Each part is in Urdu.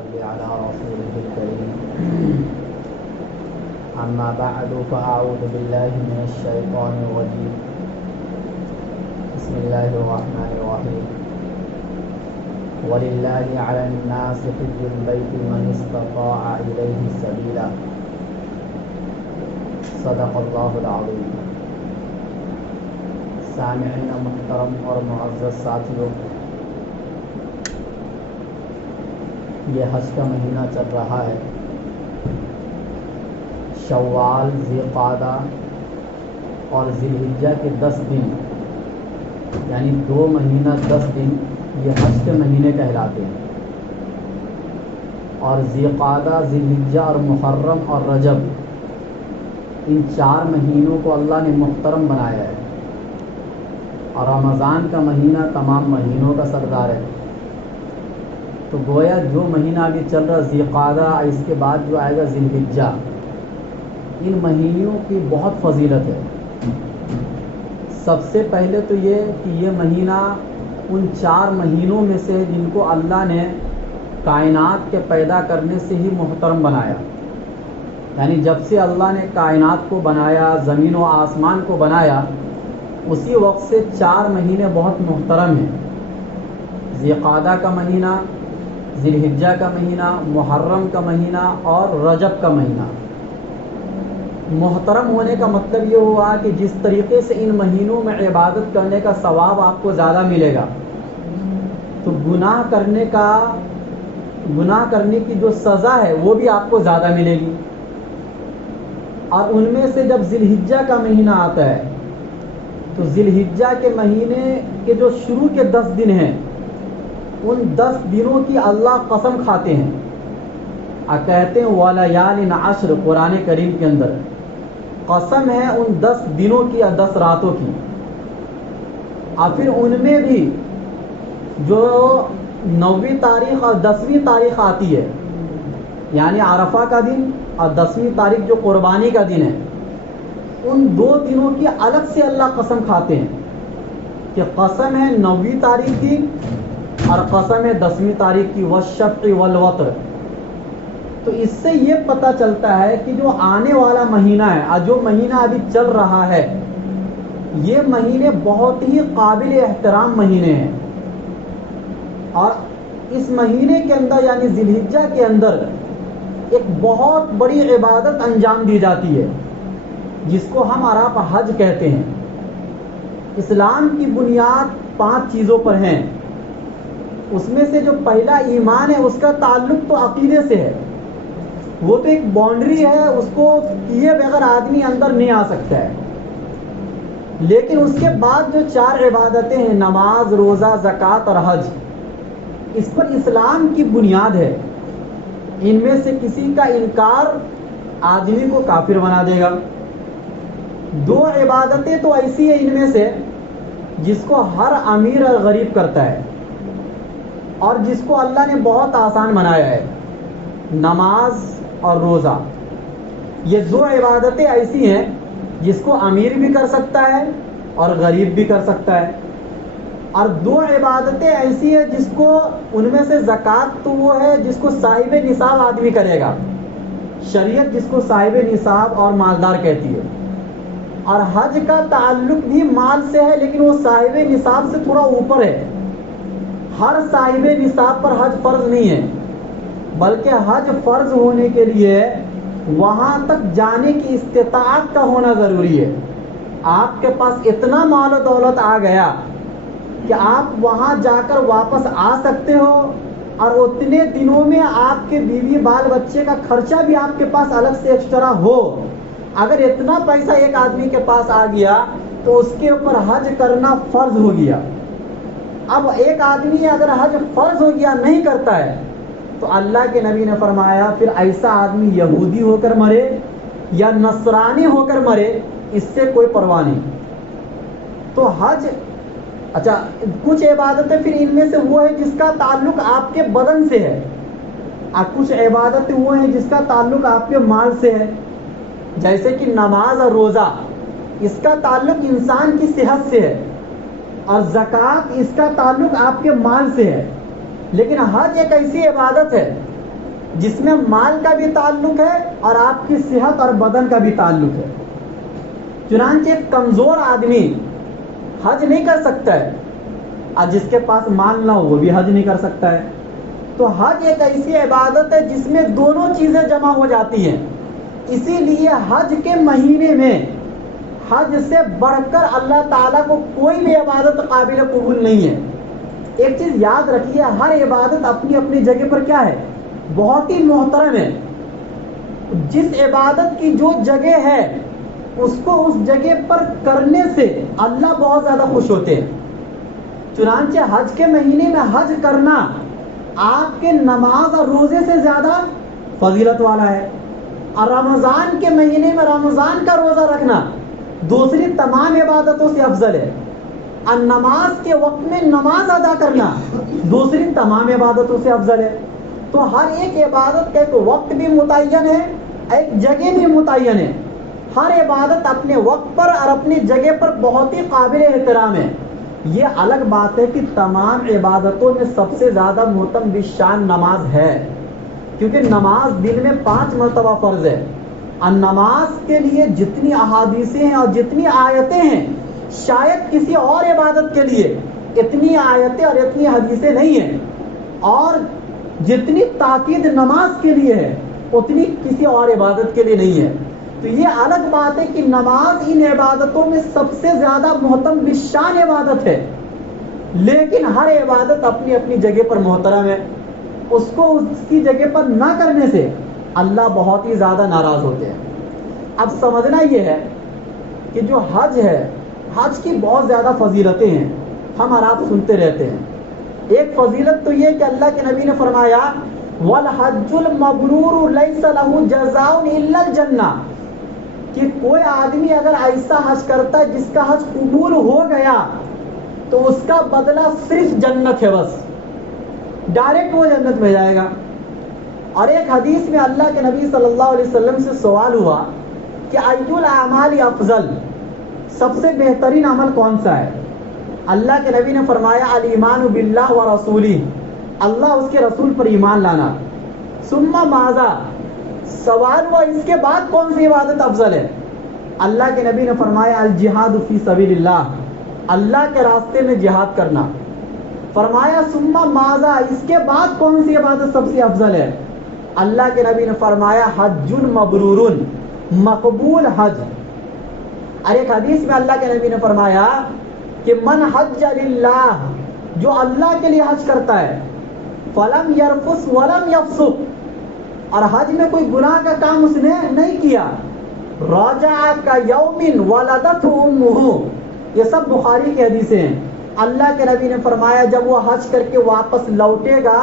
صل على رسوله الكريم أما بعد فأعوذ بالله من الشيطان الرجيم بسم الله الرحمن الرحيم ولله على الناس حج البيت من استطاع إليه سبيلا صدق اللہ العظیم. سامعین محترم اور معزز ساتھیوں، یہ حج کا مہینہ چل رہا ہے. شوال، ذی قعدہ اور ذی الحجہ کے 10 دن، یعنی 2 مہینہ 10 دن یہ حج کے مہینے کہلاتے ہیں. اور ذی قعدہ، ذی الحجہ اور محرم اور رجب، ان 4 مہینوں کو اللہ نے محترم بنایا ہے. اور رمضان کا مہینہ تمام مہینوں کا سردار ہے. تو گویا جو مہینہ ابھی چل رہا ذی قعدہ، اس کے بعد جو آئے گا ذی الحجہ، ان مہینوں کی بہت فضیلت ہے. سب سے پہلے تو یہ کہ یہ مہینہ ان 4 مہینوں میں سے جن کو اللہ نے کائنات کے پیدا کرنے سے ہی محترم بنایا. یعنی جب سے اللہ نے کائنات کو بنایا، زمین و آسمان کو بنایا، اسی وقت سے 4 مہینے بہت محترم ہیں. ذی قعدہ کا مہینہ، ذی الحجہ کا مہینہ، محرم کا مہینہ اور رجب کا مہینہ. محترم ہونے کا مطلب یہ ہوا کہ جس طریقے سے ان مہینوں میں عبادت کرنے کا ثواب آپ کو زیادہ ملے گا، تو گناہ کرنے کی جو سزا ہے وہ بھی آپ کو زیادہ ملے گی. اور ان میں سے جب ذی الحجہ کا مہینہ آتا ہے تو ذی الحجہ کے مہینے کے جو شروع کے 10 دن ہیں، ان 10 دنوں کی اللہ قسم کھاتے ہیں. کہتے ہیں وَلَيَالٍ عَشْرٍ، قرآن کریم کے اندر قسم ہے ان 10 دنوں کی اور 10 راتوں کی. اور پھر ان میں بھی جو 9ویں تاریخ اور 10ویں تاریخ آتی ہے، یعنی عرفہ کا دن اور 10ویں تاریخ جو قربانی کا دن ہے، ان 2 دنوں کی الگ سے اللہ قسم کھاتے ہیں کہ قسم ہے 9ویں تاریخ کی اور قسم ہے 10ویں تاریخ کی، والشفع والوتر. تو اس سے یہ پتہ چلتا ہے کہ جو آنے والا مہینہ ہے اور جو مہینہ ابھی چل رہا ہے، یہ مہینے بہت ہی قابل احترام مہینے ہیں. اور اس مہینے کے اندر یعنی ذی الحجہ کے اندر ایک بہت بڑی عبادت انجام دی جاتی ہے جس کو ہم عرب حج کہتے ہیں. اسلام کی بنیاد 5 چیزوں پر ہیں. اس میں سے جو پہلا ایمان ہے، اس کا تعلق تو عقیدے سے ہے. وہ تو ایک باؤنڈری ہے، اس کو کیے بغیر آدمی اندر نہیں آ سکتا ہے. لیکن اس کے بعد جو 4 عبادتیں ہیں، نماز، روزہ، زکوٰۃ اور حج، اس پر اسلام کی بنیاد ہے. ان میں سے کسی کا انکار آدمی کو کافر بنا دے گا. 2 عبادتیں تو ایسی ہیں ان میں سے جس کو ہر امیر اور غریب کرتا ہے اور جس کو اللہ نے بہت آسان بنایا ہے، نماز اور روزہ. یہ 2 عبادتیں ایسی ہیں جس کو امیر بھی کر سکتا ہے اور غریب بھی کر سکتا ہے. اور 2 عبادتیں ایسی ہیں جس کو، ان میں سے زکوٰۃ تو وہ ہے جس کو صاحب نصاب آدمی کرے گا، شریعت جس کو صاحب نصاب اور مالدار کہتی ہے. اور حج کا تعلق بھی مال سے ہے، لیکن وہ صاحب نصاب سے تھوڑا اوپر ہے. ہر صاحب نصاب پر حج فرض نہیں ہے، بلکہ حج فرض ہونے کے لیے وہاں تک جانے کی استطاعت کا ہونا ضروری ہے. آپ کے پاس اتنا مال و دولت آ گیا کہ آپ وہاں جا کر واپس آ سکتے ہو، اور اتنے دنوں میں آپ کے بیوی بال بچے کا خرچہ بھی آپ کے پاس الگ سے ایکسٹرا ہو. اگر اتنا پیسہ ایک آدمی کے پاس آ گیا تو اس کے اوپر حج کرنا فرض ہو گیا. اب ایک آدمی اگر حج فرض ہو گیا نہیں کرتا ہے تو اللہ کے نبی نے فرمایا پھر ایسا آدمی یہودی ہو کر مرے یا نصرانی ہو کر مرے، اس سے کوئی پرواہ نہیں. تو حج، اچھا، کچھ عبادتیں پھر ان میں سے وہ ہے جس کا تعلق آپ کے بدن سے ہے، اور کچھ عبادتیں وہ ہیں جس کا تعلق آپ کے مال سے ہے. جیسے کہ نماز اور روزہ، اس کا تعلق انسان کی صحت سے ہے، اور زکوٰۃ اس کا تعلق آپ کے مال سے ہے. لیکن حج ایک ایسی عبادت ہے جس میں مال کا بھی تعلق ہے اور آپ کی صحت اور بدن کا بھی تعلق ہے. چنانچہ ایک کمزور آدمی حج نہیں کر سکتا ہے اور جس کے پاس مال نہ ہو وہ بھی حج نہیں کر سکتا ہے. تو حج ایک ایسی عبادت ہے جس میں دونوں چیزیں جمع ہو جاتی ہیں. اسی لیے حج کے مہینے میں حج سے بڑھ کر اللہ تعالیٰ کو کوئی بھی عبادت قابل قبول نہیں ہے. ایک چیز یاد رکھیے، ہر عبادت اپنی اپنی جگہ پر کیا ہے، بہت ہی محترم ہے. جس عبادت کی جو جگہ ہے اس کو اس جگہ پر کرنے سے اللہ بہت زیادہ خوش ہوتے ہیں. چنانچہ حج کے مہینے میں حج کرنا آپ کے نماز اور روزے سے زیادہ فضیلت والا ہے. اور رمضان کے مہینے میں رمضان کا روزہ رکھنا دوسری تمام عبادتوں سے افضل ہے. اور نماز کے وقت میں نماز ادا کرنا دوسری تمام عبادتوں سے افضل ہے. تو ہر ایک عبادت کا ایک وقت بھی متعین ہے، ایک جگہ بھی متعین ہے. ہر عبادت اپنے وقت پر اور اپنی جگہ پر بہت ہی قابل احترام ہے. یہ الگ بات ہے کہ تمام عبادتوں میں سب سے زیادہ محترم بالشان نماز ہے، کیونکہ نماز دن میں 5 مرتبہ فرض ہے. اور نماز کے لیے جتنی احادیثیں ہیں اور جتنی آیتیں ہیں، شاید کسی اور عبادت کے لیے اتنی آیتیں اور اتنی حدیثیں نہیں ہیں. اور جتنی تاکید نماز کے لیے ہے اتنی کسی اور عبادت کے لیے نہیں ہے. تو یہ الگ بات ہے کہ نماز ان عبادتوں میں سب سے زیادہ محترم بالشان عبادت ہے، لیکن ہر عبادت اپنی اپنی جگہ پر محترم ہے. اس کو اس کی جگہ پر نہ کرنے سے اللہ بہت ہی زیادہ ناراض ہوتے ہیں. اب سمجھنا یہ ہے کہ جو حج ہے، حج کی بہت زیادہ فضیلتیں ہیں، ہم اور آپ سنتے رہتے ہیں. ایک فضیلت تو یہ کہ اللہ کے نبی نے فرمایا وَالْحَجُّ الْمَبْرُورُ لَيْسَ لَهُ جَزَاءٌ إِلَّا الْجَنَّةُ، کہ کوئی آدمی اگر ایسا حج کرتا ہے جس کا حج قبول ہو گیا تو اس کا بدلہ صرف جنت ہے، بس ڈائریکٹ وہ جنت میں جائے گا. اور ایک حدیث میں اللہ کے نبی صلی اللہ علیہ وسلم سے سوال ہوا کہ ایّ الاعمال افضل، سب سے بہترین عمل کون سا ہے؟ اللہ کے نبی نے فرمایا الایمان باللہ ورسولہ، اللہ اس کے رسول پر ایمان لانا. ثم ماذا، سوال ہوا اس کے بعد کون سی عبادت افضل ہے؟ اللہ کے نبی نے فرمایا الجہاد فی سبیل اللہ، اللہ کے راستے میں جہاد کرنا. فرمایا ثم ماذا، اس کے بعد کون سی عبادت سب سے افضل ہے؟ اللہ کے نبی نے فرمایا حج مبرور، مقبول حج. اور ایک حدیث میں اللہ کے نبی نے فرمایا کہ من حج للہ، جو اللہ کے لیے حج کرتا ہے فلم یرفث ولم یفسق، اور حج میں کوئی گناہ کا کام اس نے نہیں کیا، رجع کیوم ولدتہ امہ، یہ سب بخاری کی حدیثیں ہیں. اللہ کے نبی نے فرمایا جب وہ حج کر کے واپس لوٹے گا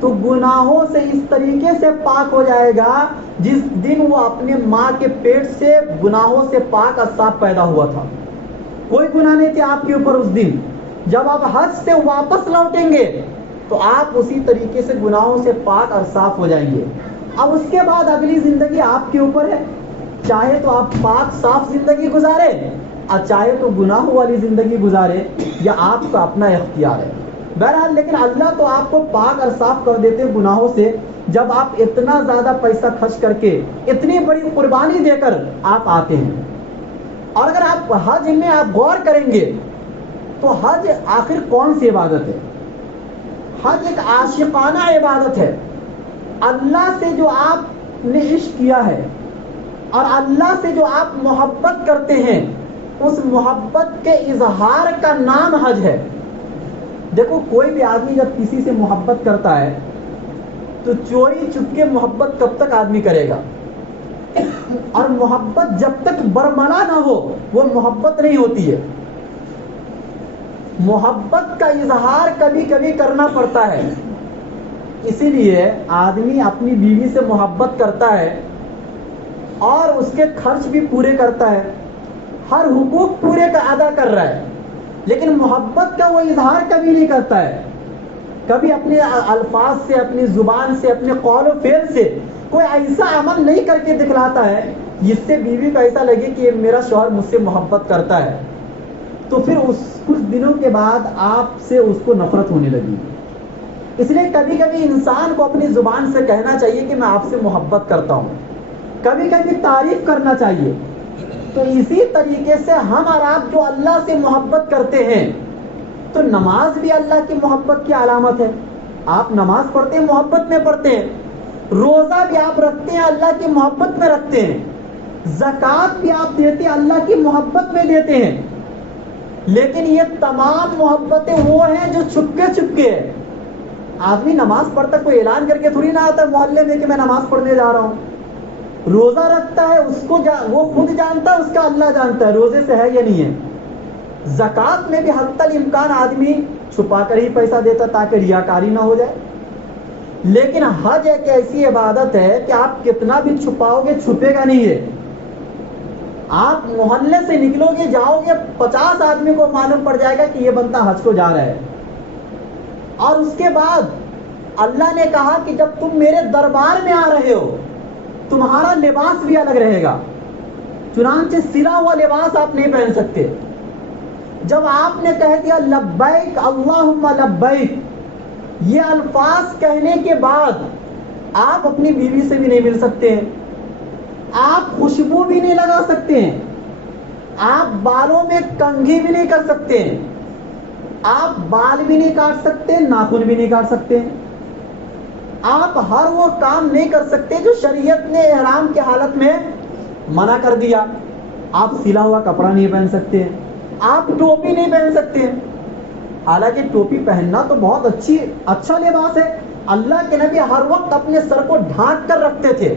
تو گناہوں سے اس طریقے سے پاک ہو جائے گا جس دن وہ اپنے ماں کے پیٹ سے گناہوں سے پاک اور صاف پیدا ہوا تھا. کوئی گناہ نہیں تھے آپ کے اوپر اس دن. جب آپ حج سے واپس لوٹیں گے تو آپ اسی طریقے سے گناہوں سے پاک اور صاف ہو جائیں گے. اب اس کے بعد اگلی زندگی آپ کے اوپر ہے، چاہے تو آپ پاک صاف زندگی گزارے اور چاہے تو گناہوں والی زندگی گزارے، یا آپ کا اپنا اختیار ہے. بہرحال لیکن اللہ تو آپ کو پاک اور صاف کر دیتے ہیں گناہوں سے جب آپ اتنا زیادہ پیسہ خرچ کر کے اتنی بڑی قربانی دے کر آپ آتے ہیں. اور اگر آپ حج میں آپ غور کریں گے تو حج آخر کون سی عبادت ہے؟ حج ایک عاشقانہ عبادت ہے. اللہ سے جو آپ نے عشق کیا ہے اور اللہ سے جو آپ محبت کرتے ہیں، اس محبت کے اظہار کا نام حج ہے. دیکھو کوئی بھی آدمی جب کسی سے محبت کرتا ہے تو چوری چپ کے محبت کب تک آدمی کرے گا؟ اور محبت جب تک برملا نہ ہو وہ محبت نہیں ہوتی ہے. محبت کا اظہار کبھی کبھی کرنا پڑتا ہے. اسی لیے آدمی اپنی بیوی سے محبت کرتا ہے اور اس کے خرچ بھی پورے کرتا ہے، ہر حقوق پورے کا ادا کر رہا ہے، لیکن محبت کا وہ اظہار کبھی نہیں کرتا ہے. کبھی اپنے الفاظ سے، اپنی زبان سے، اپنے قول و فعل سے کوئی ایسا عمل نہیں کر کے دکھلاتا ہے جس سے بیوی کو ایسا لگے کہ میرا شوہر مجھ سے محبت کرتا ہے. تو پھر اس کچھ دنوں کے بعد آپ سے اس کو نفرت ہونے لگی. اس لیے کبھی کبھی انسان کو اپنی زبان سے کہنا چاہیے کہ میں آپ سے محبت کرتا ہوں، کبھی کبھی تعریف کرنا چاہیے۔ تو اسی طریقے سے ہم اور آپ جو اللہ سے محبت کرتے ہیں، تو نماز بھی اللہ کی محبت کی علامت ہے۔ آپ نماز پڑھتے ہیں، محبت میں پڑھتے ہیں۔ روزہ بھی آپ رکھتے ہیں، اللہ کی محبت میں رکھتے ہیں۔ زکوٰۃ بھی آپ دیتے ہیں، اللہ کی محبت میں دیتے ہیں۔ لیکن یہ تمام محبتیں وہ ہیں جو چھپکے چھپکے ہیں۔ آدمی نماز پڑھتا کوئی اعلان کر کے تھوڑی نہ آتا ہے محلے میں کہ میں نماز پڑھنے جا رہا ہوں۔ روزہ رکھتا ہے، اس کو وہ خود جانتا ہے، اس کا اللہ جانتا ہے روزے سے ہے یا نہیں ہے۔ زکوٰۃ میں بھی حتی الامکان آدمی چھپا کر ہی پیسہ دیتا تاکہ ریاکاری نہ ہو جائے۔ لیکن حج ایک ایسی عبادت ہے کہ آپ کتنا بھی چھپاؤ گے چھپے گا نہیں ہے۔ آپ محلے سے نکلو گے، جاؤ گے، 50 آدمی کو معلوم پڑ جائے گا کہ یہ بندہ حج کو جا رہا ہے۔ اور اس کے بعد اللہ نے کہا کہ جب تم میرے دربار میں آ رہے ہو تمہارا لباس بھی الگ رہے گا، چنانچہ سلا ہوا لباس آپ نہیں پہن سکتے۔ جب آپ نے کہہ دیا لبیک اللہم لبیک، یہ الفاظ کہنے کے بعد آپ اپنی بیوی سے بھی نہیں مل سکتے ہیں، آپ خوشبو بھی نہیں لگا سکتے ہیں، آپ بالوں میں کنگھی بھی نہیں کر سکتے ہیں، آپ بال بھی نہیں کاٹ سکتے، ناخن بھی نہیں کاٹ سکتے، آپ ہر وہ کام نہیں کر سکتے جو شریعت نے احرام کی حالت میں منع کر دیا۔ آپ سلا ہوا کپڑا نہیں پہن سکتے، آپ ٹوپی نہیں پہن سکتے۔ حالانکہ ٹوپی پہننا تو بہت اچھا لباس ہے، اللہ کے نبی ہر وقت اپنے سر کو ڈھانک کر رکھتے تھے۔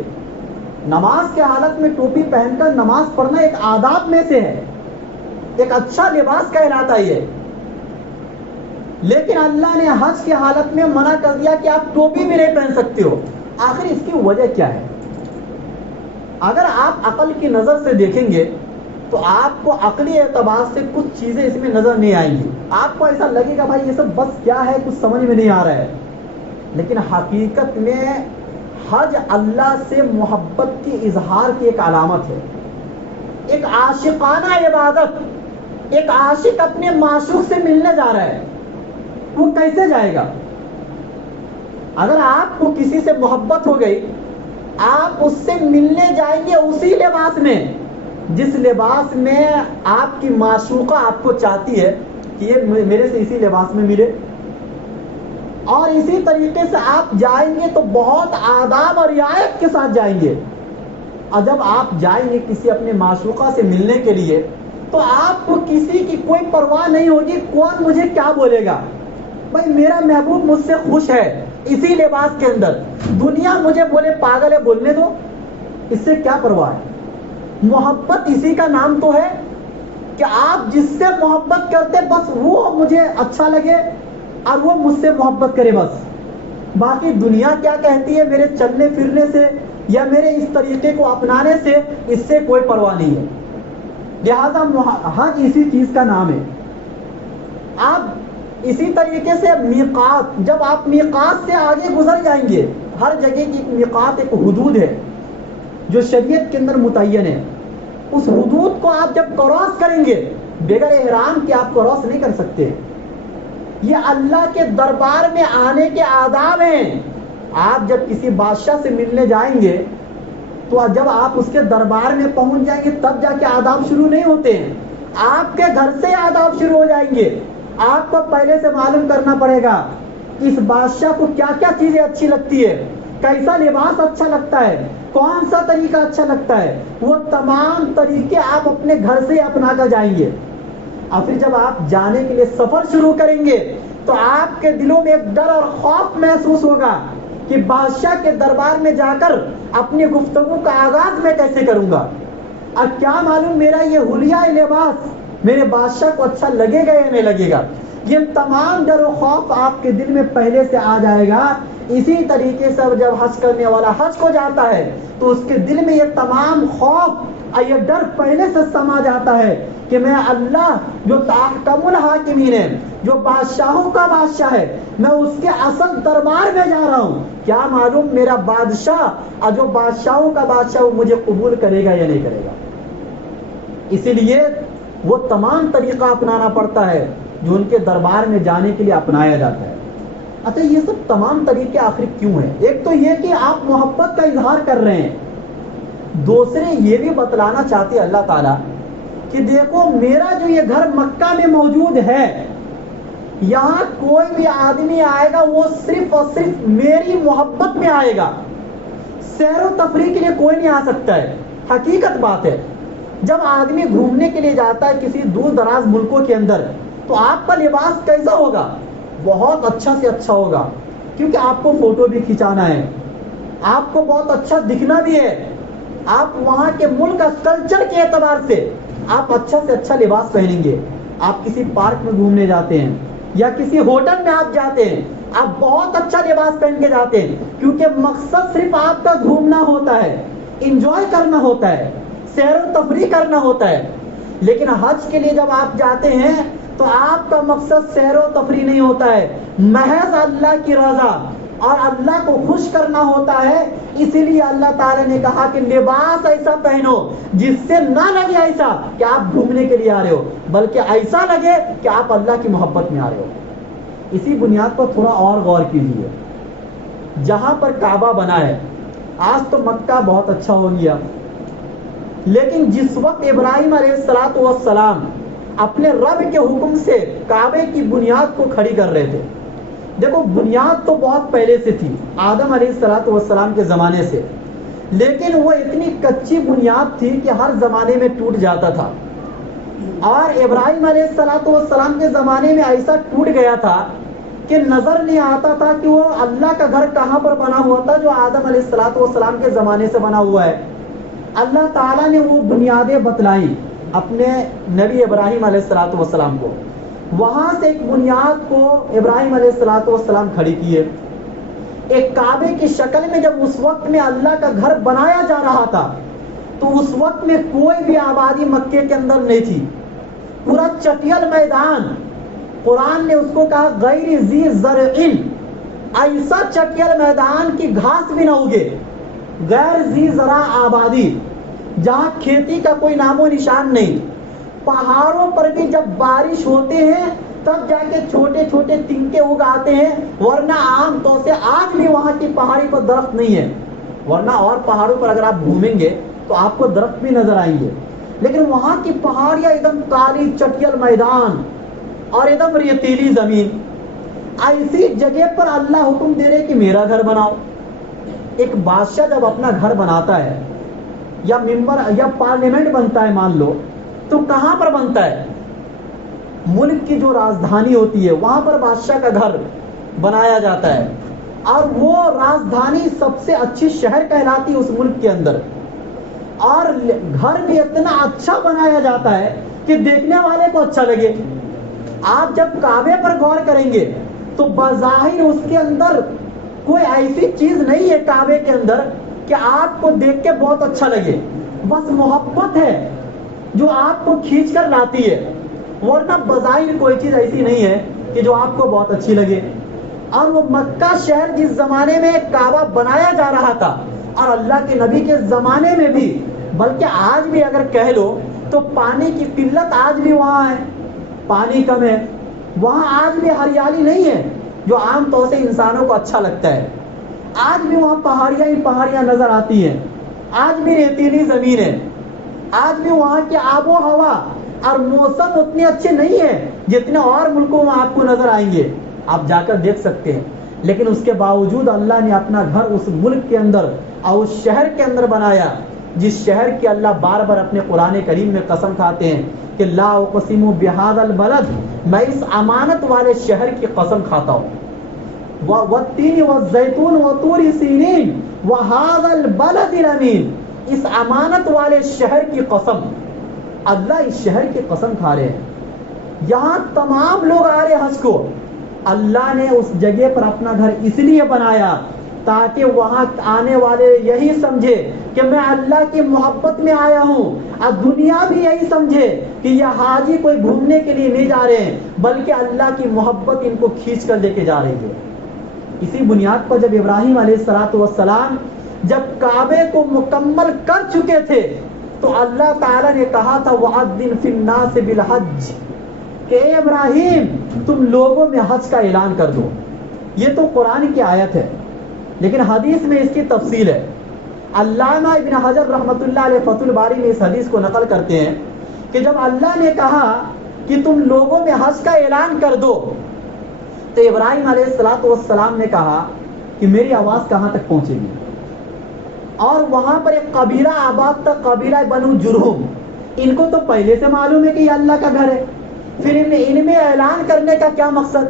نماز کے حالت میں ٹوپی پہن کر نماز پڑھنا ایک آداب میں سے ہے، ایک اچھا لباس کہلاتا ہے یہ۔ لیکن اللہ نے حج کی حالت میں منع کر دیا کہ آپ ٹوپی بھی نہیں پہن سکتے ہو۔ آخر اس کی وجہ کیا ہے؟ اگر آپ عقل کی نظر سے دیکھیں گے تو آپ کو عقلی اعتبار سے کچھ چیزیں اس میں نظر نہیں آئیں گی، آپ کو ایسا لگے گا بھائی یہ سب بس کیا ہے، کچھ سمجھ میں نہیں آ رہا ہے۔ لیکن حقیقت میں حج اللہ سے محبت کی اظہار کی ایک علامت ہے، ایک عاشقانہ عبادت۔ ایک عاشق اپنے معشوق سے ملنے جا رہا ہے، وہ کیسے جائے گا؟ اگر آپ کو کسی سے محبت ہو گئی، آپ اس سے ملنے جائیں گے اسی لباس میں جس لباس میں آپ کی معشوقہ آپ کو چاہتی ہے کہ یہ میرے سے اسی لباس میں ملے، اور اسی طریقے سے آپ جائیں گے تو بہت آداب اور رعایت کے ساتھ جائیں گے۔ اور جب آپ جائیں گے کسی اپنے معشوقہ سے ملنے کے لیے تو آپ کو کسی کی کوئی پرواہ نہیں ہوگی کون مجھے کیا بولے گا، بھائی میرا محبوب مجھ سے خوش ہے اسی لباس کے اندر، دنیا مجھے بولے پاگل ہے بولنے دو، اس سے کیا پرواہ ہے۔ محبت اسی کا نام تو ہے کہ آپ جس سے محبت کرتے بس وہ مجھے اچھا لگے اور وہ مجھ سے محبت کرے، بس باقی دنیا کیا کہتی ہے میرے چلنے پھرنے سے یا میرے اس طریقے کو اپنانے سے اس سے کوئی پرواہ نہیں ہے۔ لہذا حج اسی چیز کا نام ہے۔ آپ اسی طریقے سے میقات، جب آپ میقات سے آگے گزر جائیں گے، ہر جگہ کی میقات ایک حدود ہے جو شریعت کے اندر متعین ہے، اس حدود کو آپ جب کراس کریں گے بغیر احرام کے آپ کراس نہیں کر سکتے۔ یہ اللہ کے دربار میں آنے کے آداب ہیں۔ آپ جب کسی بادشاہ سے ملنے جائیں گے تو جب آپ اس کے دربار میں پہنچ جائیں گے تب جا کے آداب شروع نہیں ہوتے ہیں، آپ کے گھر سے آداب شروع ہو جائیں گے۔ آپ کو پہلے سے معلوم کرنا پڑے گا اس بادشاہ کو کیا کیا چیزیں اچھی لگتی ہے، کیسا لباس اچھا لگتا ہے، کون سا طریقہ اچھا لگتا ہے، وہ تمام طریقے آپ اپنے گھر سے اپنا کر جائیں گے۔ اور پھر جب آپ جانے کے لیے سفر شروع کریں گے تو آپ کے دلوں میں ایک ڈر اور خوف محسوس ہوگا کہ بادشاہ کے دربار میں جا کر اپنی گفتگو کا آغاز میں کیسے کروں گا، اور کیا معلوم میرا یہ حلیہ لباس میرے بادشاہ کو اچھا لگے گا یا نہیں لگے گا۔ یہ تمام ڈر و خوف آپ کے دل میں پہلے سے آ جائے گا۔ اسی طریقے سے جب حج کرنے والا حج کو جاتا ہے تو اس کے دل میں یہ تمام خوف اور یہ ڈر پہلے سے سما جاتا ہے کہ میں اللہ جو تحکم الحاکمین ہے، جو بادشاہوں کا بادشاہ ہے، میں اس کے اصل دربار میں جا رہا ہوں، کیا معلوم میرا بادشاہ اور جو بادشاہوں کا بادشاہ وہ مجھے قبول کرے گا یا نہیں کرے گا۔ اسی لیے وہ تمام طریقہ اپنانا پڑتا ہے جو ان کے دربار میں جانے کے لیے اپنایا جاتا ہے۔ اچھا یہ سب تمام طریقے آخر کیوں ہیں؟ ایک تو یہ کہ آپ محبت کا اظہار کر رہے ہیں، دوسرے یہ بھی بتلانا چاہتے ہیں اللہ تعالیٰ کہ دیکھو میرا جو یہ گھر مکہ میں موجود ہے، یہاں کوئی بھی آدمی آئے گا وہ صرف اور صرف میری محبت میں آئے گا، سیر و تفریح کے لیے کوئی نہیں آ سکتا ہے۔ حقیقت بات ہے، جب آدمی گھومنے کے لیے جاتا ہے کسی دور دراز ملکوں کے اندر تو آپ کا لباس کیسا ہوگا؟ بہت اچھا سے اچھا ہوگا، کیونکہ آپ کو فوٹو بھی کھینچانا ہے، آپ کو بہت اچھا دکھنا بھی ہے، آپ وہاں کے ملک کا کلچر کے اعتبار سے آپ اچھا سے اچھا لباس پہنیں گے۔ آپ کسی پارک میں گھومنے جاتے ہیں یا کسی ہوٹل میں آپ جاتے ہیں، آپ بہت اچھا لباس پہن کے جاتے ہیں، کیونکہ مقصد صرف آپ کا گھومنا ہوتا ہے، انجوائے کرنا ہوتا ہے، سیر و تفریح کرنا ہوتا ہے۔ لیکن حج کے لیے جب آپ جاتے ہیں تو آپ کا مقصد سیر و تفریح نہیں ہوتا ہے، محض اللہ کی رضا اور اللہ کو خوش کرنا ہوتا ہے۔ اسی لیے اللہ تعالی نے کہا کہ لباس ایسا پہنو جس سے نہ لگے ایسا کہ آپ گھومنے کے لیے آ رہے ہو، بلکہ ایسا لگے کہ آپ اللہ کی محبت میں آ رہے ہو۔ اسی بنیاد پر تھوڑا اور غور کیجیے، جہاں پر کعبہ بنا ہے، آج تو مکہ بہت اچھا ہو گیا، لیکن جس وقت ابراہیم علیہ السلام اپنے رب کے حکم سے کعبے کی بنیاد کو کھڑی کر رہے تھے، دیکھو بنیاد تو بہت پہلے سے تھی، آدم علیہ السلام کے زمانے سے، لیکن وہ اتنی کچی بنیاد تھی کہ ہر زمانے میں ٹوٹ جاتا تھا، اور ابراہیم علیہ السلام کے زمانے میں ایسا ٹوٹ گیا تھا کہ نظر نہیں آتا تھا کہ وہ اللہ کا گھر کہاں پر بنا ہوا تھا جو آدم علیہ السلام کے زمانے سے بنا ہوا ہے۔ اللہ تعالیٰ نے وہ بنیادیں بتلائیں اپنے نبی ابراہیم علیہ السلام کو، وہاں سے ایک بنیاد کو ابراہیم علیہ السلام کھڑی کیے، ایک کعبے کی شکل میں۔ جب اس وقت میں اللہ کا گھر بنایا جا رہا تھا تو اس وقت میں کوئی بھی آبادی مکے کے اندر نہیں تھی، پورا چٹیل میدان، قرآن نے اس کو کہا غیر ذی زرع، ایسا چٹیل میدان کی گھاس بھی نہ اگے، غیر ذی زرع آبادی، جہاں کھیتی کا کوئی نام و نشان نہیں۔ پہاڑوں پر بھی جب بارش ہوتے ہیں تب جا کے چھوٹے چھوٹے تنکے اگاتے ہیں، ورنہ عام طور سے آج بھی وہاں کی پہاڑی پر درخت نہیں ہے، ورنہ اور پہاڑوں پر اگر آپ گھومیں گے تو آپ کو درخت بھی نظر آئیں گے، لیکن وہاں کی پہاڑیاں ایک دم کالی چٹیل میدان اور ایک دم ریتیلی زمین۔ ایسی جگہ پر اللہ حکم دے رہے کہ میرا گھر بناؤ۔ ایک بادشاہ جب اپنا گھر بناتا ہے یا ممبر یا پارلیمنٹ بنتا ہے مان لو، تو کہاں پر بنتا ہے؟ ملک کی جو راجدھانی ہوتی ہے وہاں پر بادشاہ کا گھر بنایا جاتا ہے، اور وہ راجدھانی سب سے اچھی شہر کہلاتی ہے اس ملک کے اندر، اور گھر بھی اتنا اچھا بنایا جاتا ہے کہ دیکھنے والے کو اچھا لگے۔ آپ جب کعبے پر غور کریں گے تو بظاہر اس کے اندر کوئی ایسی چیز نہیں ہے کعبے کے اندر کہ آپ کو دیکھ کے بہت اچھا لگے، بس محبت ہے جو آپ کو کھینچ کر لاتی ہے، ورنہ بظاہر کوئی چیز ایسی نہیں ہے کہ جو آپ کو بہت اچھی لگے۔ اور وہ مکہ شہر جس زمانے میں کعبہ بنایا جا رہا تھا، اور اللہ کے نبی کے زمانے میں بھی، بلکہ آج بھی اگر کہہ لو تو پانی کی قلت آج بھی وہاں ہے، پانی کم ہے، وہاں آج بھی ہریالی نہیں ہے جو عام طور سے انسانوں کو اچھا لگتا ہے، آج بھی وہاں پہاڑیاں ہی پہاڑیاں نظر آتی ہیں، آج بھی ریتیلی زمین ہے، آج بھی وہاں کی آب و ہوا اور موسم اتنے اچھے نہیں ہیں جتنے اور ملکوں میں آپ کو نظر آئیں گے، آپ جا کر دیکھ سکتے ہیں۔ لیکن اس کے باوجود اللہ نے اپنا گھر اس ملک کے اندر اور اس شہر کے اندر بنایا، جس شہر کی اللہ بار بار اپنے قرآن کریم میں قسم کھاتے ہیں کہ لا اقسم بہذا البلد، میں اس امانت والے شہر کی قسم کھاتا ہوں، والتین والزیتون وطور سینین وہذا البلد الامین، اس امانت والے شہر کی قسم، اللہ اس شہر کی قسم کھا رہے ہیں۔ یہاں تمام لوگ آ رہے حج کو، اللہ نے اس جگہ پر اپنا گھر اس لیے بنایا تاکہ وہاں آنے والے یہی سمجھے کہ میں اللہ کی محبت میں آیا ہوں، اور دنیا بھی یہی سمجھے کہ یہ حاجی کوئی گھومنے کے لیے نہیں جا رہے ہیں بلکہ اللہ کی محبت ان کو کھینچ کر لے کے جا رہی ہے۔ اسی بنیاد پر جب ابراہیم علیہ السلام جب کعبے کو مکمل کر چکے تھے تو اللہ تعالیٰ نے کہا تھا وَأَذِّن فِي النَّاسِ بِالْحَجِّ، کہ اے ابراہیم تم لوگوں میں حج کا اعلان کر دو۔ یہ تو قرآن کی آیت ہے، لیکن حدیث میں اس کی تفصیل ہے۔ علامہ ابن حجر رحمۃ اللہ علیہ فتح الباری میں اس حدیث کو نقل کرتے ہیں کہ جب اللہ نے کہا کہ تم لوگوں میں حج کا اعلان کر دو، تو ابراہیم علیہ السلام نے کہا کہ میری آواز کہاں تک پہنچے گی؟ اور وہاں پر ایک قبیلہ آباد تک، قبیلہ بنو جرہم، ان کو تو پہلے سے معلوم ہے کہ یہ اللہ کا گھر ہے، پھر ان میں اعلان کرنے کا کیا مقصد؟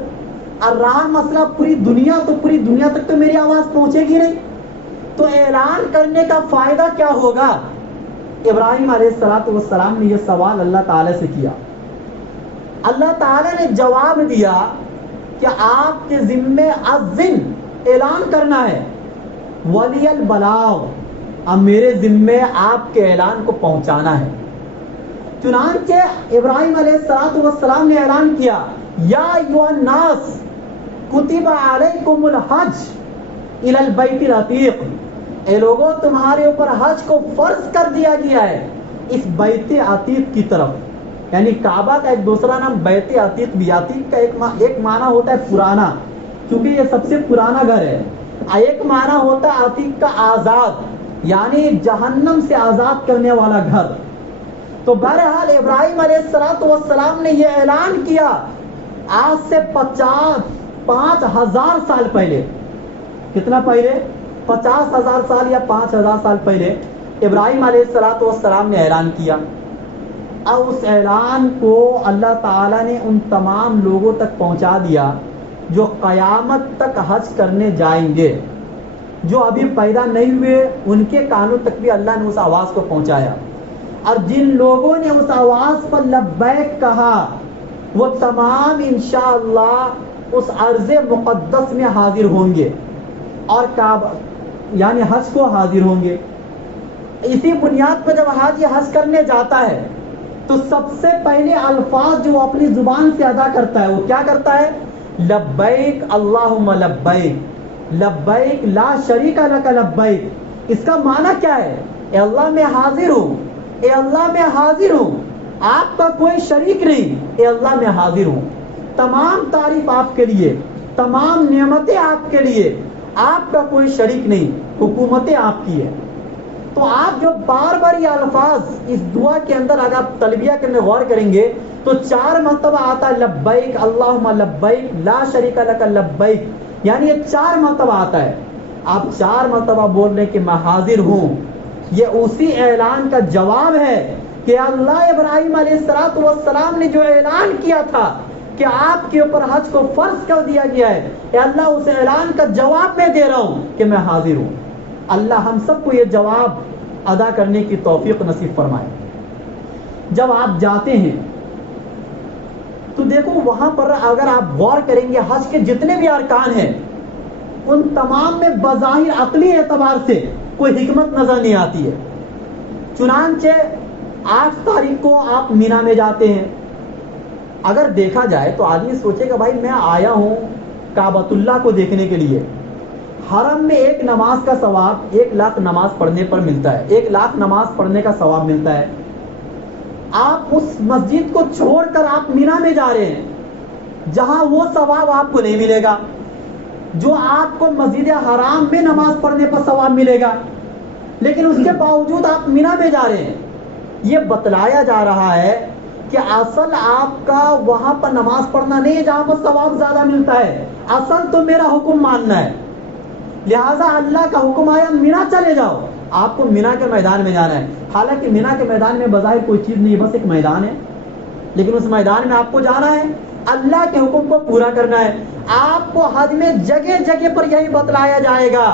اور رہا مسئلہ پوری دنیا، تو پوری دنیا تک تو میری آواز پہنچے گی نہیں، تو اعلان کرنے کا فائدہ کیا ہوگا؟ ابراہیم علیہ السلام نے یہ سوال اللہ تعالی سے کیا۔ اللہ تعالی نے جواب دیا کہ آپ کے ذمے اذن، اعلان کرنا ہے، ولی البلاغ، اب میرے ذمے آپ کے اعلان کو پہنچانا ہے۔ چنانچہ ابراہیم علیہ السلام نے اعلان کیا، یا ایھا الناس کتب علیکم الحج الی البیت العتیق، اے لوگوں تمہارے اوپر حج کو فرض کر دیا گیا ہے اس بیت عتیق کی طرف، یعنی کعبہ کا ایک دوسرا نام بیت عتیق بھی، عتیق کا ایک معنی ہوتا ہے پرانا، کیونکہ یہ سب سے پرانا گھر ہے، ایک معنی ہوتا ہے عتیق کا آزاد، یعنی جہنم سے آزاد کرنے والا گھر۔ تو بہرحال ابراہیم علیہ السلام نے یہ اعلان کیا آج سے 5000 سال پہلے۔ کتنا پہلے؟ 50,000 سال یا 5,000 سال پہلے ابراہیم علیہ السلام نے اعلان کیا۔ اب اس اعلان کو اللہ تعالیٰ نے ان تمام لوگوں تک پہنچا دیا جو قیامت تک حج کرنے جائیں گے، جو ابھی پیدا نہیں ہوئے ان کے کانوں تک بھی اللہ نے اس آواز کو پہنچایا، اور جن لوگوں نے اس آواز پر لبیک کہا وہ تمام انشاءاللہ اس عرض مقدس میں حاضر ہوں گے اور کعبہ یعنی حج کو حاضر ہوں گے۔ اسی بنیاد پر جب حاجی حج کرنے جاتا ہے تو سب سے پہلے الفاظ جو اپنی زبان سے ادا کرتا ہے وہ کیا کرتا ہے؟ لبیک اللہم لبیک، لبیک لا شریک لک لبیک۔ اس کا معنی کیا ہے؟ اے اللہ میں حاضر ہوں، اے اللہ میں حاضر ہوں، آپ کا کوئی شریک نہیں، اے اللہ میں حاضر ہوں، تمام تعریف آپ کے لیے، تمام نعمتیں آپ کے لیے، آپ کا کوئی شریک نہیں، حکومتیں آپ کی ہے۔ تو آپ جو بار بار یہ الفاظ اس دعا کے اندر اگر آپ تلبیہ کے میں غور کریں گے تو 4 مرتبہ آتا ہے لبیک اللہم لبیک لا شریک لک لبیک، یعنی یہ 4 مرتبہ آتا ہے۔ آپ 4 مرتبہ بول رہے کہ میں حاضر ہوں، یہ اسی اعلان کا جواب ہے کہ اللہ ابراہیم علیہ السلام نے جو اعلان کیا تھا کہ آپ کے اوپر حج کو فرض کر دیا گیا ہے، کہ اللہ اس اعلان کا جواب میں دے رہا ہوں کہ میں حاضر ہوں۔ اللہ ہم سب کو یہ جواب ادا کرنے کی توفیق نصیب فرمائے۔ جب آپ جاتے ہیں تو دیکھو وہاں پر اگر آپ غور کریں گے حج کے جتنے بھی ارکان ہیں ان تمام میں بظاہر عقلی اعتبار سے کوئی حکمت نظر نہیں آتی ہے۔ چنانچہ 8 تاریخ کو آپ مینا میں جاتے ہیں، اگر دیکھا جائے تو آدمی سوچے گا بھائی میں آیا ہوں کعبۃ اللہ کو دیکھنے کے لیے، حرم میں 1 نماز کا ثواب 1 لاکھ نماز پڑھنے پر ملتا ہے، 1 لاکھ نماز پڑھنے کا ثواب ملتا ہے۔ آپ اس مسجد کو چھوڑ کر آپ مینا میں جا رہے ہیں جہاں وہ ثواب آپ کو نہیں ملے گا جو آپ کو مسجد حرام میں نماز پڑھنے پر ثواب ملے گا، لیکن اس کے باوجود آپ مینا میں جا رہے ہیں۔ یہ بتلایا جا رہا ہے کہ اصل آپ کا وہاں پر نماز پڑھنا نہیں ہے جہاں پر ثواب زیادہ ملتا ہے، اصل تو میرا حکم ماننا ہے۔ لہٰذا اللہ کا حکم آیا مینا چلے جاؤ، آپ کو مینا کے میدان میں جانا ہے۔ حالانکہ مینا کے میدان میں بظاہر کوئی چیز نہیں، بس ایک میدان ہے، لیکن اس میدان میں آپ کو جانا ہے، اللہ کے حکم کو پورا کرنا ہے۔ آپ کو حج میں جگہ جگہ پر یہی بتلایا جائے گا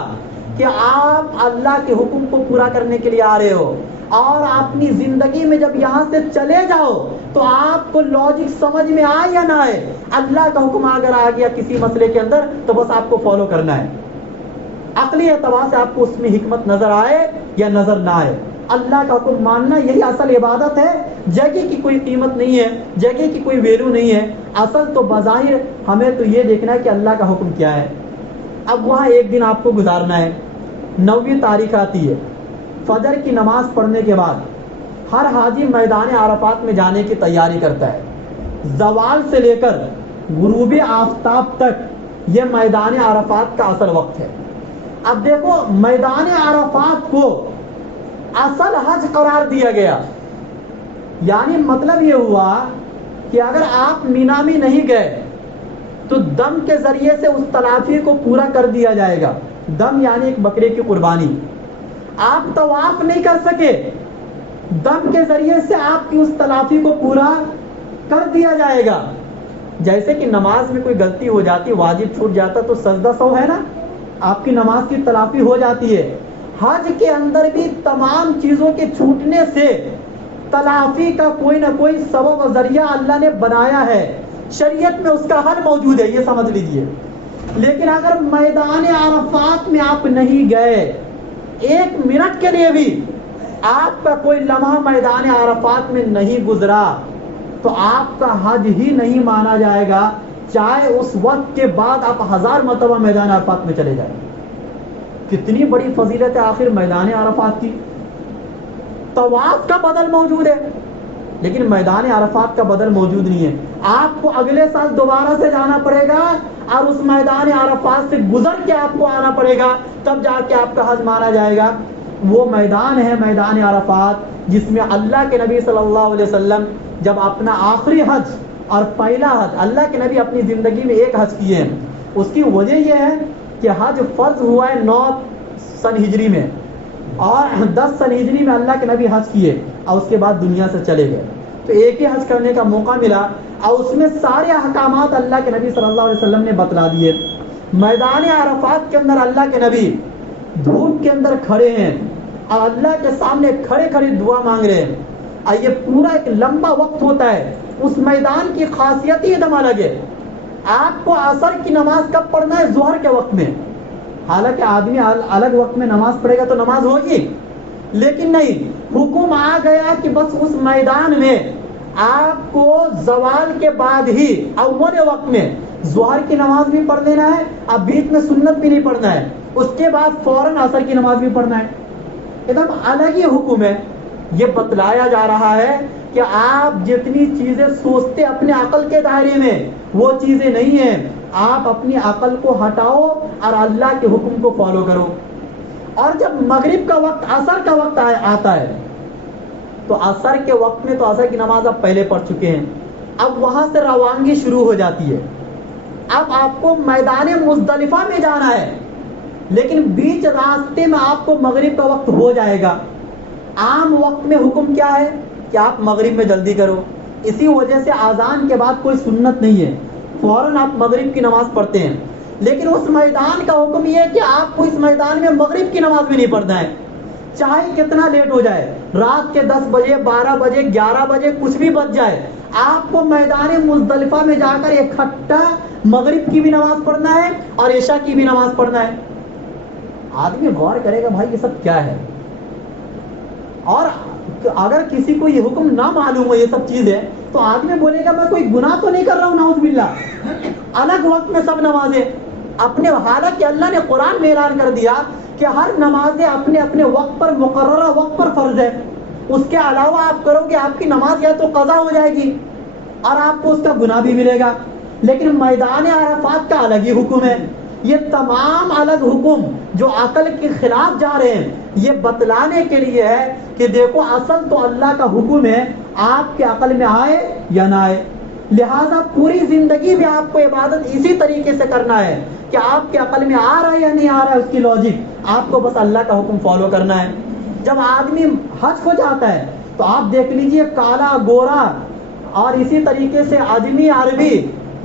کہ آپ اللہ کے حکم کو پورا کرنے کے لیے آ رہے ہو، اور اپنی زندگی میں جب یہاں سے چلے جاؤ تو آپ کو لاجک سمجھ میں آئے یا نہ آئے، اللہ کا حکم اگر آ گیا کسی مسئلے کے اندر تو بس آپ کو فالو کرنا ہے، عقلی اعتبار سے آپ کو اس میں حکمت نظر آئے یا نظر نہ آئے۔ اللہ کا حکم ماننا یہی اصل عبادت ہے، جگہ کی کوئی قیمت نہیں ہے، جگہ کی کوئی ویلو نہیں ہے، اصل تو بظاہر ہمیں تو یہ دیکھنا ہے کہ اللہ کا حکم کیا ہے۔ اب وہاں 1 دن آپ کو گزارنا ہے، 9ویں تاریخ آتی ہے، فجر کی نماز پڑھنے کے بعد ہر حاجی میدان عرفات میں جانے کی تیاری کرتا ہے، زوال سے لے کر غروب آفتاب تک یہ میدان عرفات کا اصل وقت ہے۔ اب دیکھو میدان عرفات کو اصل حج قرار دیا گیا، یعنی مطلب یہ ہوا کہ اگر آپ مینا میں نہیں گئے تو دم کے ذریعے سے اس تلافی کو پورا کر دیا جائے گا۔ دم یعنی ایک بکرے کی قربانی۔ آپ طواف نہیں کر سکے، دم کے ذریعے سے آپ کی اس تلافی کو پورا کر دیا جائے گا۔ جیسے کہ نماز میں کوئی غلطی ہو جاتی، واجب چھوٹ جاتا تو سجدہ سہو ہے نا، آپ کی نماز کی تلافی ہو جاتی ہے۔ حج کے اندر بھی تمام چیزوں کے چھوٹنے سے تلافی کا کوئی نہ کوئی سبب و ذریعہ اللہ نے بنایا ہے، شریعت میں اس کا حل موجود ہے، یہ سمجھ لیجئے۔ لیکن اگر میدان عرفات میں آپ نہیں گئے، ایک منٹ کے لیے بھی آپ کا کوئی لمحہ میدان عرفات میں نہیں گزرا تو آپ کا حج ہی نہیں مانا جائے گا، چاہے اس وقت کے بعد آپ 1000 مرتبہ میدان عرفات میں چلے جائیں۔ کتنی بڑی فضیلت ہے آخر میدان عرفات کی۔ طواف کا بدل موجود ہے لیکن میدان عرفات کا بدل موجود نہیں ہے۔ آپ کو اگلے سال دوبارہ سے جانا پڑے گا اور اس میدان عرفات سے گزر کے آپ کو آنا پڑے گا، تب جا کے آپ کا حج مانا جائے گا۔ وہ میدان ہے میدان عرفات جس میں اللہ کے نبی صلی اللہ علیہ وسلم جب اپنا آخری حج اور پہلا حج، اللہ کے نبی اپنی زندگی میں ایک حج کیے ہیں، اس کی وجہ یہ ہے کہ حج فرض ہوا ہے 9 سن ہجری میں اور 10 سن ہجری میں اللہ کے نبی حج کیے اور اس کے بعد دنیا سے چلے گئے، تو ایک ہی حج کرنے کا موقع ملا اور اس میں سارے احکامات اللہ کے نبی صلی اللہ علیہ وسلم نے بتلا دیے۔ میدان عرفات کے اندر اللہ کے نبی دھوپ کے اندر کھڑے ہیں اور اللہ کے سامنے کھڑے کھڑے دعا مانگ رہے ہیں، اور یہ پورا ایک لمبا وقت ہوتا ہے۔ اس میدان کی خاصیت ہی ایک الگ ہے۔ آپ کو عصر کی نماز کب پڑھنا ہے؟ ظہر کے وقت میں، حالانکہ آدمی الگ وقت میں نماز پڑھے گا تو نماز ہوگی، لیکن نہیں، حکم آ گیا کہ بس اس میدان میں آپ کو زوال کے بعد ہی اول وقت میں ظہر کی نماز بھی پڑھ لینا ہے، اب بیچ میں سنت بھی نہیں پڑھنا ہے، اس کے بعد فوراً عصر کی نماز بھی پڑھنا ہے۔ ایک دم الگ ہی حکم ہے۔ یہ بتلایا جا رہا ہے کہ آپ جتنی چیزیں سوچتے اپنے عقل کے دائرے میں وہ چیزیں نہیں ہیں، آپ اپنی عقل کو ہٹاؤ اور اللہ کے حکم کو فالو کرو۔ اور جب مغرب کا وقت، عصر کا وقت آتا ہے تو عصر کے وقت میں تو عصر کی نماز آپ پہلے پڑھ چکے ہیں، اب وہاں سے روانگی شروع ہو جاتی ہے۔ اب آپ کو میدان مزدلفہ میں جانا ہے، لیکن بیچ راستے میں آپ کو مغرب کا وقت ہو جائے گا۔ عام وقت میں حکم کیا ہے کہ آپ مغرب میں جلدی کرو، اسی وجہ سے اذان کے بعد کوئی سنت نہیں ہے، فوراً آپ مغرب کی نماز پڑھتے ہیں۔ لیکن اس میدان کا حکم یہ ہے کہ آپ کو اس میدان میں مغرب کی نماز بھی نہیں پڑھنا ہے، چاہے کتنا لیٹ ہو جائے، رات کے 10 بجے 12 بجے 11 بجے کچھ بھی بج جائے، آپ کو میدان مزدلفہ میں جا کر اکٹھا مغرب کی بھی نماز پڑھنا ہے اور عشاء کی بھی نماز پڑھنا ہے۔ آدمی غور کرے گا بھائی یہ سب کیا ہے، اور اگر کسی کو یہ حکم نہ معلوم ہو یہ سب چیزیں تو آدمی بولے گا میں کوئی گناہ تو نہیں کر رہا ہوں، نعوذ باللہ، الگ وقت میں سب نمازیں اپنے، حالانکہ اللہ نے قرآن میں اعلان کر دیا کہ ہر نمازیں اپنے اپنے وقت پر، مقررہ وقت پر فرض ہے، اس کے علاوہ آپ کرو گے آپ کی نماز یا تو قضا ہو جائے گی اور آپ کو اس کا گناہ بھی ملے گا۔ لیکن میدان عرفات کا الگ ہی حکم ہے۔ یہ تمام الگ حکم جو عقل کے خلاف جا رہے ہیں یہ بتلانے کے لیے ہے کہ دیکھو اصل تو اللہ کا حکم ہے، آپ کے عقل میں آئے یا نہ آئے، لہذا پوری زندگی بھی آپ کو عبادت اسی طریقے سے کرنا ہے کہ آپ کے عقل میں آ رہا ہے یا نہیں آ رہا ہے اس کی لاجک، آپ کو بس اللہ کا حکم فالو کرنا ہے۔ جب آدمی حج کو جاتا ہے تو آپ دیکھ لیجئے کالا گورا اور اسی طریقے سے آدمی عربی،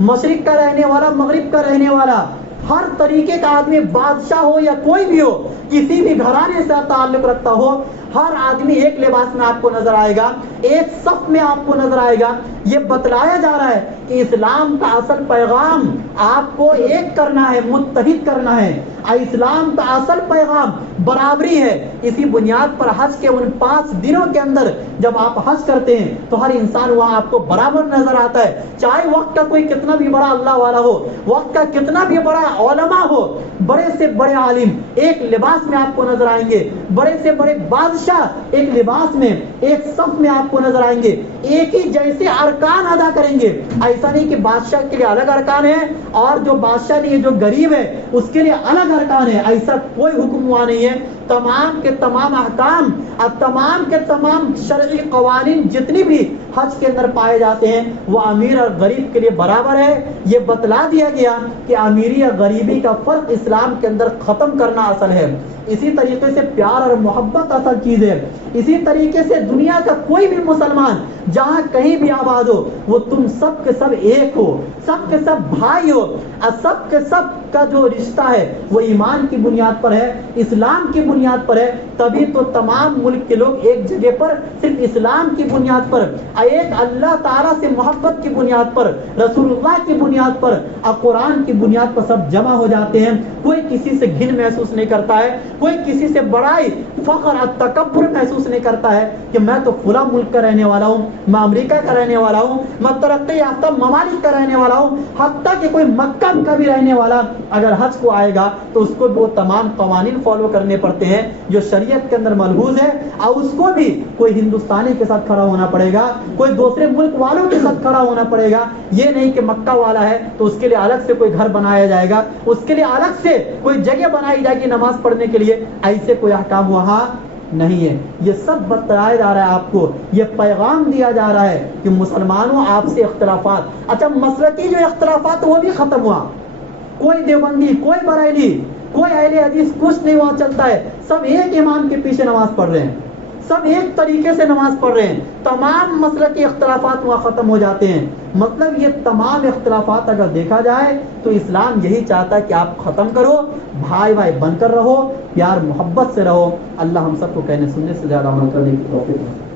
مشرق کا رہنے والا مغرب کا رہنے والا، ہر طریقے کا آدمی، بادشاہ ہو یا کوئی بھی ہو، کسی بھی گھرانے سے تعلق رکھتا ہو، ہر آدمی ایک لباس میں آپ کو نظر آئے گا، ایک صف میں آپ کو نظر آئے گا۔ یہ بتلایا جا رہا ہے کہ اسلام کا اصل پیغام آپ کو ایک کرنا ہے، متحد کرنا ہے، اور اسلام کا اصل پیغام برابری ہے۔ اسی بنیاد پر حج کے ان 5 دنوں کے اندر جب آپ حج کرتے ہیں تو ہر انسان وہاں آپ کو برابر نظر آتا ہے، چاہے وقت کا کوئی کتنا بھی بڑا اللہ والا ہو، وقت کا کتنا بھی بڑا علماء ہو، بڑے سے بڑے عالم ایک لباس میں آپ کو نظر آئیں گے، بڑے سے بڑے بادشاہ بادشاہ ایک لباس میں ایک صف میں آپ کو نظر آئیں گے، ایک ہی جیسے ارکان ادا کریں گے. ایسا نہیں کہ بادشاہ کے لیے الگ ارکان ہے اور جو بادشاہ نہیں ہے جو غریب ہے اس کے لیے الگ ارکان ہے. ایسا کوئی حکم ہوا نہیں ہے. تمام کے تمام احکام اور تمام کے تمام شرعی قوانین جتنی بھی حج کے اندر پائے جاتے ہیں وہ امیر اور غریب کے لیے برابر ہے. یہ بتلا دیا گیا کہ امیری اور غریبی کا فرق اسلام کے اندر ختم کرنا اصل ہے. اسی طریقے سے پیار اور محبت اصل چیز ہے. اسی طریقے سے دنیا کا کوئی بھی مسلمان جہاں کہیں بھی آباد ہو وہ تم سب کے سب ایک ہو، سب کے سب بھائی ہو، اور سب کے سب کا جو رشتہ ہے وہ ایمان کی بنیاد پر ہے، اسلام کی بنیاد پر ہے. تبھی تو تمام ملک کے لوگ ایک جگہ پر صرف اسلام کی بنیاد پر، ایک اللہ تعالیٰ سے محبت کی بنیاد پر، رسول اللہ کی بنیاد پر اور قرآن کی بنیاد پر سب جمع ہو جاتے ہیں. کوئی کسی سے گھن محسوس نہیں کرتا ہے، کوئی کسی سے بڑائی، فخر اور تکبر محسوس نہیں کرتا ہے کہ میں تو فلاں ملک کا رہنے والا ہوں، میں امریکہ کا رہنے والا ہوں، میں ترقی یافتہ ممالک کا رہنے والا ہوں. حتیٰ کہ کوئی مکہ کا بھی رہنے والا اگر حج کو آئے گا تو اس کو بھی وہ تمام قوانین فالو کرنے پڑتے ہیں جو شریعت کے اندر ملحوظ ہے، اور اس کو بھی کوئی ہندوستانی کے ساتھ کھڑا ہونا پڑے گا، کوئی دوسرے ملک والوں کے ساتھ کھڑا ہونا پڑے گا. یہ نہیں کہ مکہ والا ہے تو اس کے لیے الگ سے کوئی گھر بنایا جائے گا، اس کے لیے الگ سے کوئی جگہ بنائی جائے گی نماز پڑھنے کے لیے. ایسے کوئی احکام وہاں نہیں ہے. یہ سب بتایا جا رہا ہے آپ کو، یہ پیغام دیا جا رہا ہے کہ مسلمانوں آپ سے اختلافات، اچھا مسلکی جو اختلافات وہ بھی ختم ہوا. کوئی دیوبندی، کوئی بریلی، کوئی اہل حدیث کچھ نہیں وہاں چلتا ہے. سب ایک امام کے پیچھے نماز پڑھ رہے ہیں، سب ایک طریقے سے نماز پڑھ رہے ہیں. تمام مسلکی اختلافات وہاں ختم ہو جاتے ہیں. مطلب یہ تمام اختلافات اگر دیکھا جائے تو اسلام یہی چاہتا ہے کہ آپ ختم کرو، بھائی بھائی بن کر رہو، پیار محبت سے رہو. اللہ ہم سب کو کہنے سننے سے زیادہ عمل کرنے کی توفیق دے.